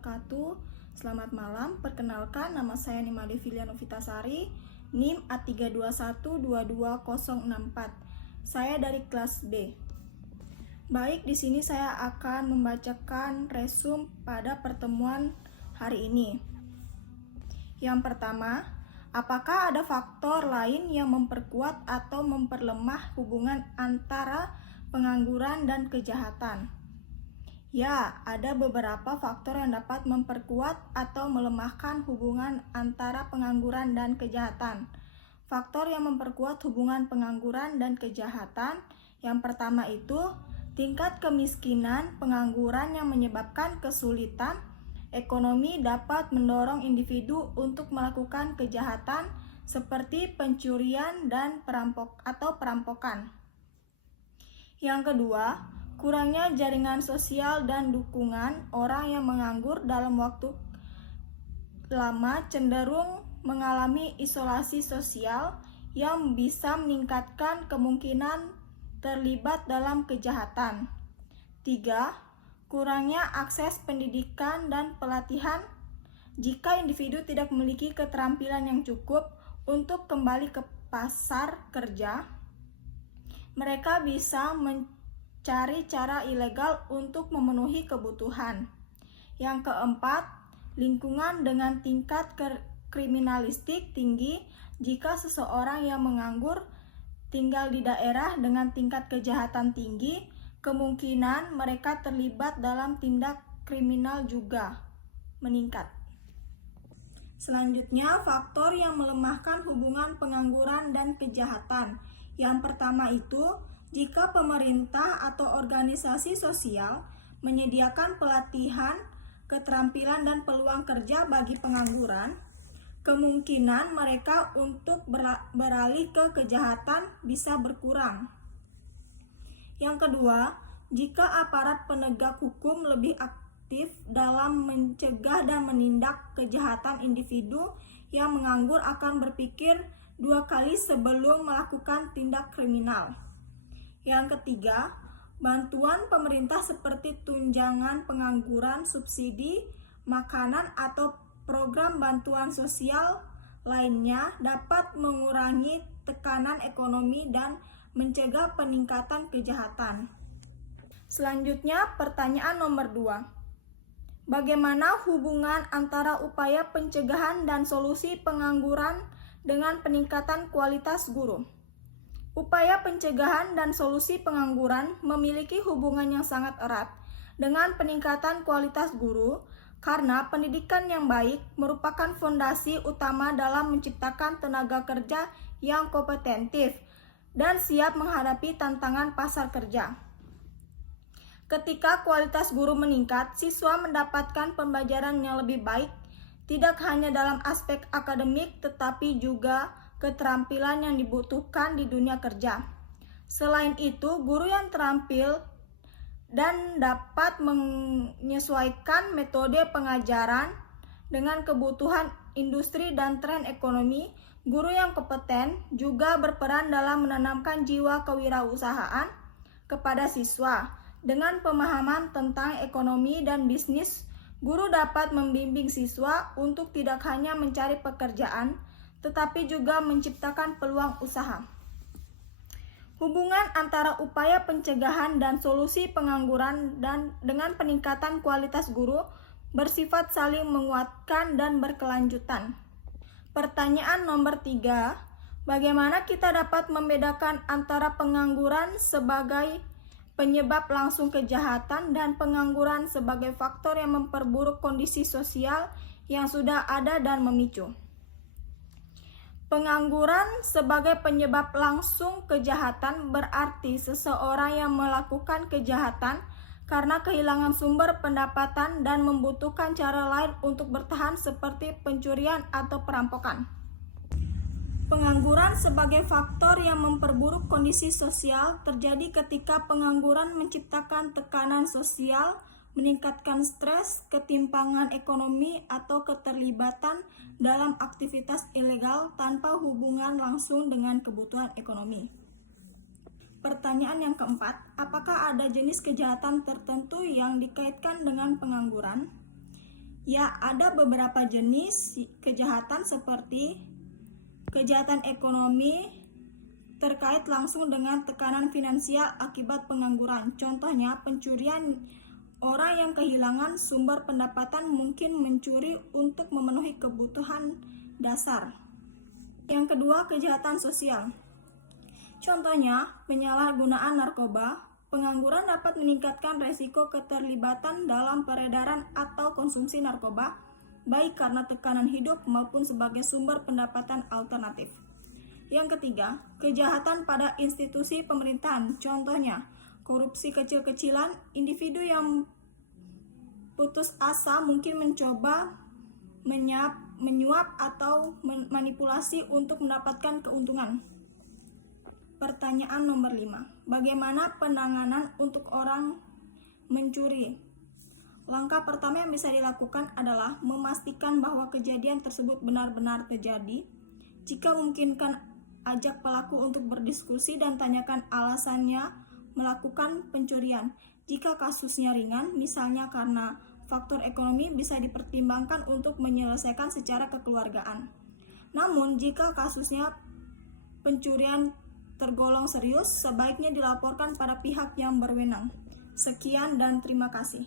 wabarakatuh. Selamat malam, perkenalkan nama saya Nimade Filiano Vitasari, NIM A321222064. Saya dari kelas B. Baik, di sini saya akan membacakan resume pada pertemuan hari ini. Yang pertama, apakah ada faktor lain yang memperkuat atau memperlemah hubungan antara pengangguran dan kejahatan? Ya, ada beberapa faktor yang dapat memperkuat atau melemahkan hubungan antara pengangguran dan kejahatan. Faktor yang memperkuat hubungan pengangguran dan kejahatan, yang pertama itu tingkat kemiskinan. Pengangguran yang menyebabkan kesulitan ekonomi dapat mendorong individu untuk melakukan kejahatan seperti pencurian dan perampokan. Yang kedua, kurangnya jaringan sosial dan dukungan. Orang yang menganggur dalam waktu lama cenderung mengalami isolasi sosial yang bisa meningkatkan kemungkinan terlibat dalam kejahatan. 3. Kurangnya akses pendidikan dan pelatihan. Jika individu tidak memiliki keterampilan yang cukup untuk kembali ke pasar kerja, mereka bisa mencari cara ilegal untuk memenuhi kebutuhan. Yang keempat, lingkungan dengan tingkat kriminalistik tinggi. Jika seseorang yang menganggur tinggal di daerah dengan tingkat kejahatan tinggi, kemungkinan mereka terlibat dalam tindak kriminal juga meningkat. Selanjutnya, faktor yang melemahkan hubungan pengangguran dan kejahatan. Yang pertama itu, jika pemerintah atau organisasi sosial menyediakan pelatihan, keterampilan, dan peluang kerja bagi pengangguran, kemungkinan mereka untuk beralih ke kejahatan bisa berkurang. Yang kedua, jika aparat penegak hukum lebih aktif dalam mencegah dan menindak kejahatan, individu yang menganggur akan berpikir 2 kali sebelum melakukan tindak kriminal. Yang ketiga, bantuan pemerintah seperti tunjangan pengangguran, subsidi makanan, atau program bantuan sosial lainnya dapat mengurangi tekanan ekonomi dan mencegah peningkatan kejahatan. Selanjutnya, pertanyaan nomor 2. Bagaimana hubungan antara upaya pencegahan dan solusi pengangguran dengan peningkatan kualitas guru? Upaya pencegahan dan solusi pengangguran memiliki hubungan yang sangat erat dengan peningkatan kualitas guru, karena pendidikan yang baik merupakan fondasi utama dalam menciptakan tenaga kerja yang kompetentif dan siap menghadapi tantangan pasar kerja. Ketika kualitas guru meningkat, siswa mendapatkan pembelajaran yang lebih baik, tidak hanya dalam aspek akademik tetapi juga keterampilan yang dibutuhkan di dunia kerja. Selain itu, guru yang terampil dan dapat menyesuaikan metode pengajaran dengan kebutuhan industri dan tren ekonomi. Guru yang kompeten juga berperan dalam menanamkan jiwa kewirausahaan kepada siswa. Dengan pemahaman tentang ekonomi dan bisnis, guru dapat membimbing siswa untuk tidak hanya mencari pekerjaan, tetapi juga menciptakan peluang usaha. Hubungan antara upaya pencegahan dan solusi pengangguran dengan peningkatan kualitas guru bersifat saling menguatkan dan berkelanjutan. Pertanyaan nomor 3. Bagaimana kita dapat membedakan antara pengangguran sebagai penyebab langsung kejahatan dan pengangguran sebagai faktor yang memperburuk kondisi sosial yang sudah ada dan memicu? Pengangguran sebagai penyebab langsung kejahatan berarti seseorang yang melakukan kejahatan karena kehilangan sumber pendapatan dan membutuhkan cara lain untuk bertahan seperti pencurian atau perampokan. Pengangguran sebagai faktor yang memperburuk kondisi sosial terjadi ketika pengangguran menciptakan tekanan sosial, meningkatkan stres, ketimpangan ekonomi, atau keterlibatan dalam aktivitas ilegal tanpa hubungan langsung dengan kebutuhan ekonomi. Pertanyaan yang keempat, apakah ada jenis kejahatan tertentu yang dikaitkan dengan pengangguran? Ya, ada beberapa jenis kejahatan seperti kejahatan ekonomi terkait langsung dengan tekanan finansial akibat pengangguran. Contohnya, pencurian. Orang yang kehilangan sumber pendapatan mungkin mencuri untuk memenuhi kebutuhan dasar. Yang kedua, kejahatan sosial. Contohnya, penyalahgunaan narkoba. Pengangguran dapat meningkatkan resiko keterlibatan dalam peredaran atau konsumsi narkoba, baik karena tekanan hidup maupun sebagai sumber pendapatan alternatif. Yang ketiga, kejahatan pada institusi pemerintahan. Contohnya, korupsi kecil-kecilan. Individu yang putus asa mungkin mencoba menyuap atau manipulasi untuk mendapatkan keuntungan. Pertanyaan nomor 5. Bagaimana penanganan untuk orang mencuri? Langkah pertama yang bisa dilakukan adalah memastikan bahwa kejadian tersebut benar-benar terjadi. Jika memungkinkan, ajak pelaku untuk berdiskusi dan tanyakan alasannya melakukan pencurian. Jika kasusnya ringan, misalnya karena faktor ekonomi, bisa dipertimbangkan untuk menyelesaikan secara kekeluargaan. Namun, jika kasusnya pencurian tergolong serius, sebaiknya dilaporkan pada pihak yang berwenang. Sekian dan terima kasih.